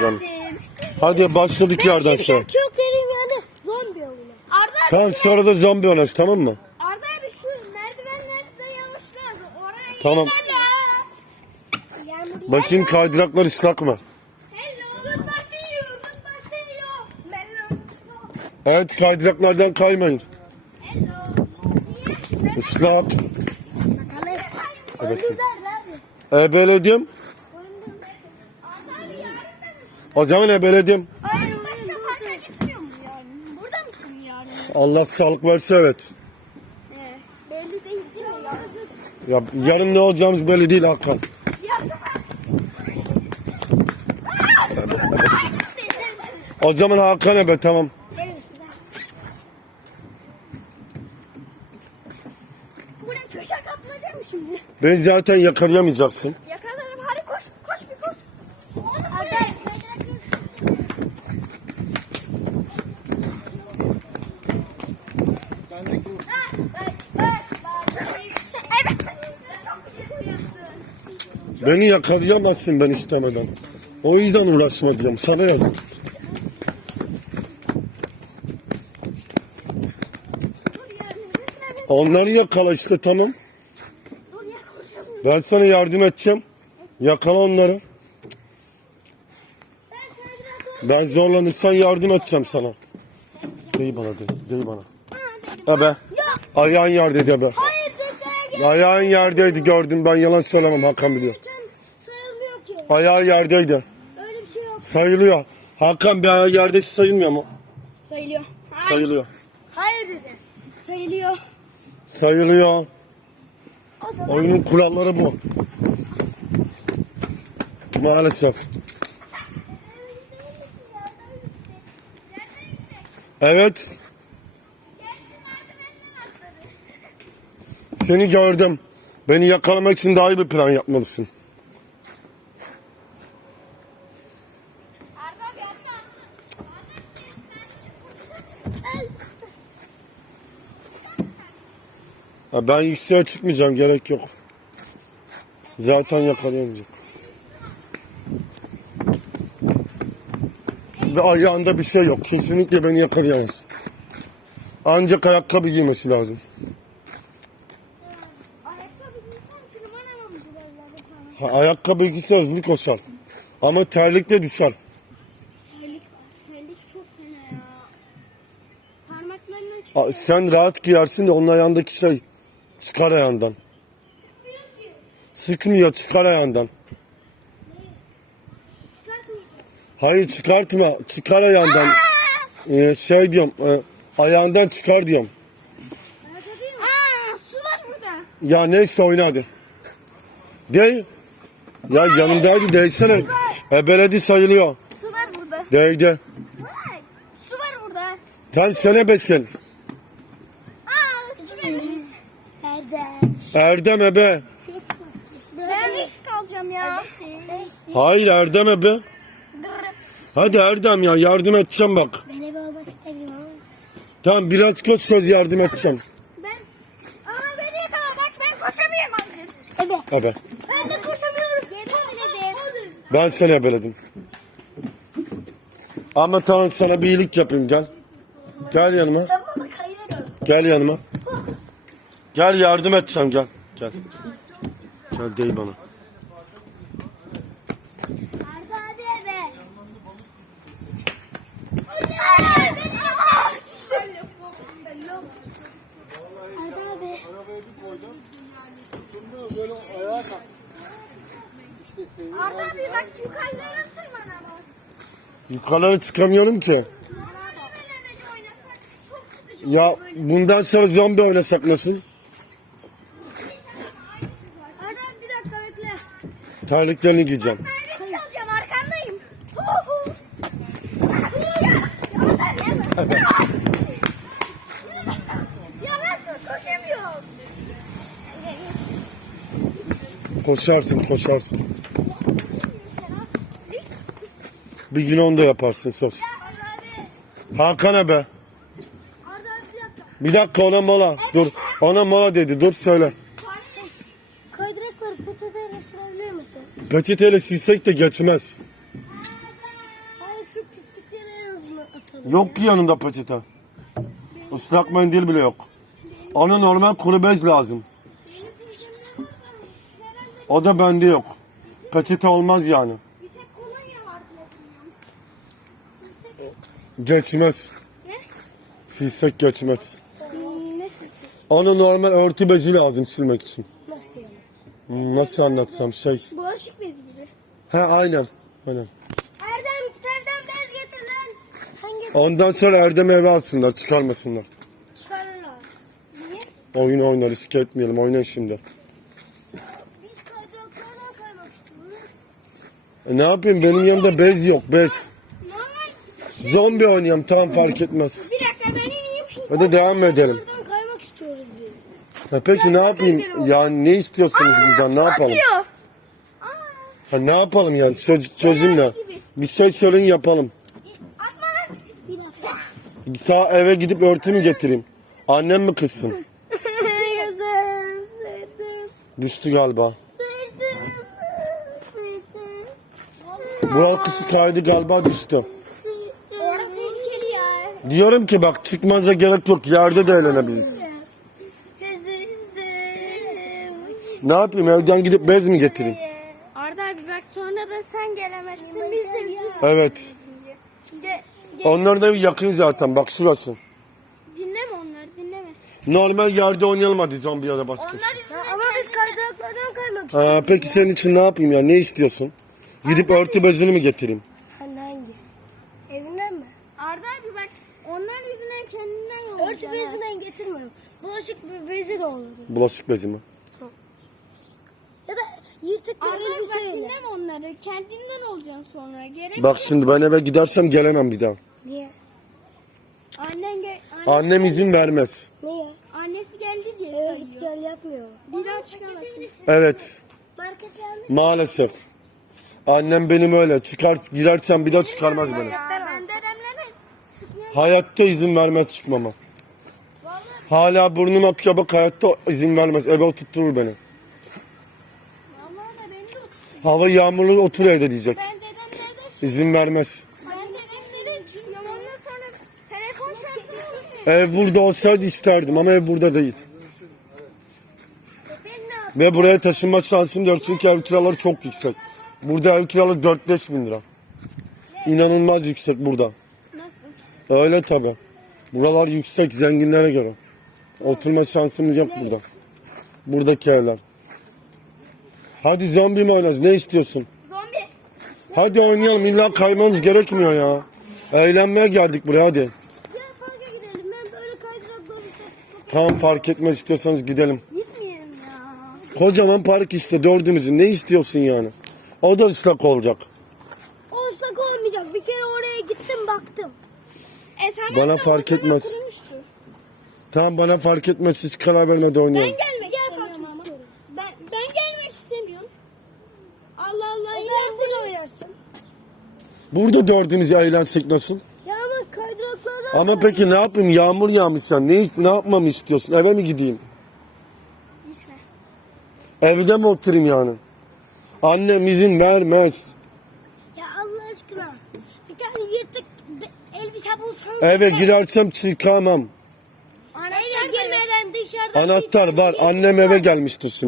canım. Hadi başladık yerden sonra. Çok derin yani zombi oyunu. Arda Tamam sonra da zombi oynaş tamam mı? Arda abi şu merdivenlerde yavaşlar. Oraya Tamam. ilerle. Yağmur Bakayım kaydıraklar ıslak mı? Hello, good good. Evet kaydıraklardan kaymayın. Hello. Niye? Islak. Evet. Abi. Ebeledim. Arda abi yarın da mı? O zaman ebeledim. Hayır başka parka gitmiyor mu yarın? Burada mısın yarın? Allah sağlık verse evet. Ee, belli değil değil mi yarın? Ya yarın ne olacağımız belli değil Hakan. O zaman Hakan ebe tamam. Bu ne köşe kapmaca mı şimdi? Ben zaten yakalayamayacaksın. Yakalarım hadi koş koş bir koş. Hadi. Beni yakalayamazsın ben istemeden. O yüzden uğraşma diyorum. Sana yazık. Onları yakala işte tamam. Ben sana yardım edeceğim. Yakala onları. Ben zorlanırsan yardım edeceğim sana. Dey bana dey. Dey bana. Ebe. Ayağın yerdeydi ebe. Hayır dede. Ayağın yerdeydi gördüm ben yalan söylemem Hakan biliyor. Sayılmıyor ki. Ayağı yerdeydi. Öyle bir şey yok. Sayılıyor. Hakan bir ayağı yerde sayılmıyor mu? Sayılıyor. Sayılıyor. Hayır dede. Sayılıyor. Sayılıyor. O zaman Oyunun kuralları bu. Maalesef. Evet. Seni gördüm. Beni yakalamak için daha iyi bir plan yapmalısın. Ben yükseğe çıkmayacağım gerek yok. Zaten yakalayamayacağım. Ve ayağında bir şey yok. Kesinlikle beni yakalayamaz. Ancak ayakkabı giymesi lazım. Ha, ayakkabı giyse hızlı koşar. Ama terlikle düşer. Terlik. Terlik çok fena ya. Parmaklarına sen rahat giyersin de onun ayağındaki şey çıkar ayağından. Sıkmıyor çıkar ayağından. Hayır çıkartma çıkar ayağından. Ee, şey diyorum e, ayağından çıkar diyorum. Aa, su var burada. Ya neyse oyna hadi. Dey. Ya yanındaydı değsene. Ebeledi sayılıyor. Su var burada. Değdi. Vay, su var burada. Sen sene besin. Aa, su var. Nerede? Erdem ebe. Ben risk alacağım ya. Hayır Erdem ebe. Hadi Erdem ya yardım edeceğim bak. Ben eve almak istemiyorum. Tamam biraz koş söz yardım edeceğim. Ben... Aa beni yakala bak ben koşamıyorum artık. Evet. Ebe. Ben de koşamıyorum. Yemin Ben seni ebeledim. Ama tamam sana bir iyilik yapayım gel. Gel yanıma. Tamam kayıyorum. Gel yanıma. Gel yardım edeceğim gel. Gel. Gel değil bana. Arda abi eve. Aa, beni yakala. Arda abi. Arda abi bak yukarılara tırmanamaz. Yukarılara çıkamıyorum ki. Ya bundan sonra zombi oynasak nasıl? Arda abi bir dakika bekle. Terliklerini giyeceğim. Ben risk alacağım arkandayım. Hu hu. Ya, ya, ya nasıl koşamıyorum. Koşarsın koşarsın. Bir gün onu da yaparsın söz. Hakan abi bir dakika. Ona mola. Dur. Ona mola dedi. Dur söyle. Kaydırakları peçeteyle sürebilir misin? Peçeteyle silsek de geçmez. atalım. Yok ki yanında peçete. Islak mendil bile yok. Ona normal kuru bez lazım. O da bende yok. Peçete olmaz yani. Bir tek kolonya var diye biliyorum. Geçmez. Ne? Silsek geçmez. Ne sesi? Ona normal örtü bezi lazım silmek için. Nasıl yani? Hmm, Nasıl anlatsam şey. Bulaşık bezi gibi. He aynen. Aynen. Erdem tane bez getir lan. Sen getir. Ondan sonra Erdem eve alsınlar çıkarmasınlar. Çıkarırlar. Niye? Oyun oynar risk etmeyelim oynayın şimdi. Biz kaydıraklardan kaymak istiyoruz. E ne yapayım benim yanımda bez yok bez. Zombi oynayalım tamam fark etmez. Bir dakika ben ineyim. Hadi devam edelim. Buradan kaymak istiyoruz biz. Ha, peki ne yapayım? Yani ne istiyorsunuz bizden ne yapalım? Atıyor. Ha, ne yapalım yani Söz, çözüm ne? Bir şey söyleyin yapalım. Atma lan. Bir dakika. Ta eve gidip örtü mü getireyim? Annem mi kızsın? Sırtım. Düştü galiba. Sırtım. Sırtım. Burak kızı kaydı galiba düştü. Diyorum ki bak çıkmaza gerek yok yerde de eğlenebiliriz. Ne yapayım evden gidip bez mi getireyim? Arda abi bak sonra da sen gelemezsin biz de üzülürüz. Evet. Onların evi yakın zaten bak şurası. dinleme onları dinleme. Normal yerde oynayalım hadi zombi ya da basket. Onlar yüzünden ama biz kaydıraklardan kaymak Ha, peki senin için ne yapayım ya ne istiyorsun? Gidip örtü bezini mi getireyim? Hani hangi? Evinden mi? Arda abi bak onlar yüzünden kendinden olur. Örtü bezinden getirmiyorum. Bulaşık be- bezi de olur. Bulaşık bezi mi? Ya da yırtık bir. Arda bak dinleme onları. Kendinden olacaksın sonra. Gerek Bak şimdi ben eve gidersem gelemem bir daha. Niye? Annen gel. Annem izin vermez. Niye? Annesi geldi diye evet, sayıyor. gel yapmıyor. Bir daha çıkamazsın. Evet Market yanlış. maalesef. Annem benim öyle çıkar girersem bir daha çıkarmaz beni. Ben dedemlere çıkmıyor. Hayatta izin vermez çıkmama. Hala burnum akıyor bak hayatta izin vermez. Eve oturtturur beni. vallahi da beni de. Hava yağmurlu otur evde diyecek. Ben dedemlerde İzin vermez. ben dedemlere çıkıyorum. Ondan sonra telefon unutmuyorum. Ev burada olsaydı isterdim ama ev burada değil. Ben ne yapayım? Ve buraya taşınma şansım da yok çünkü ev kiraları çok yüksek. Burada ev kiraları 4-5 bin lira. İnanılmaz yüksek burada. Nasıl? Öyle tabi. Buralar yüksek zenginlere göre. Oturma şansımız yok burada. Buradaki evler. Hadi zombi mi oynarız? Ne istiyorsun? Zombi. Hadi oynayalım. İlla kaymamız gerekmiyor ya. Eğlenmeye geldik buraya hadi. Gel parka gidelim. Ben böyle kaydırakları Tamam fark etmez istiyorsanız gidelim. Gitmeyelim ya. Kocaman park işte dördümüzün. Ne istiyorsun yani? O da ıslak olacak. O ıslak olmayacak. Bir kere oraya gittim baktım. E tamam Bana fark etmez. kurumuştu. Tamam bana fark etmez. Hiç karar vermeden oynayalım. Ben gelmek istemiyorum ama. Ben, ben gelmek istemiyorum. Allah Allah. yine sen oynarsın. Burada dördümüz eğlensek nasıl? Ya ama kaydırakları Ama peki ne yapayım? Yağmur yağmış sen. Ne, ne yapmamı istiyorsun? Eve mi gideyim? Evde mi oturayım yani? Annem izin vermez. Ya Allah aşkına. Bir tane yırtık be- elbise bulsan. Eve girersem çıkamam. Eve girmeden dışarıdan bir Anahtar var. Annem eve gelmiştir şimdi.